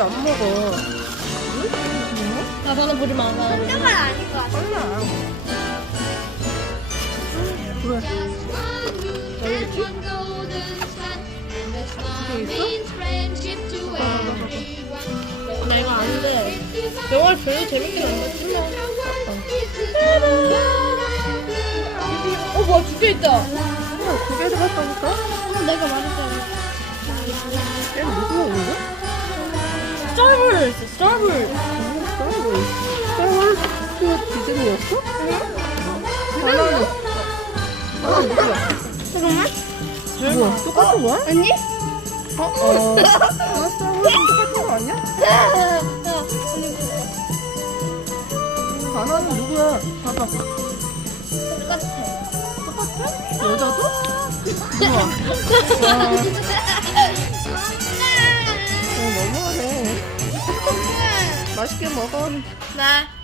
안 먹어. 나 나는 보지 마. 나는 보지 마. 정말 아닌 것 같아. 아니야. 그래. 나 이거 안 돼. 영화를 별로 재밌게 안 봤지 어, 뭐야, 두개 있다. 어, 두개 들어갔다니까? 스타블, 스타블. 스타워즈 디즈니였어? 하나는. 하나는 누구야? 잠깐만. 뭐야? 똑같은 거야? 아니? 어? 어. 아, 스타워즈 똑같은 거 아니야? 하나는 누구야? 봐봐. 똑같아. 여자도? 우와. Hoş gün Mogon. Bye.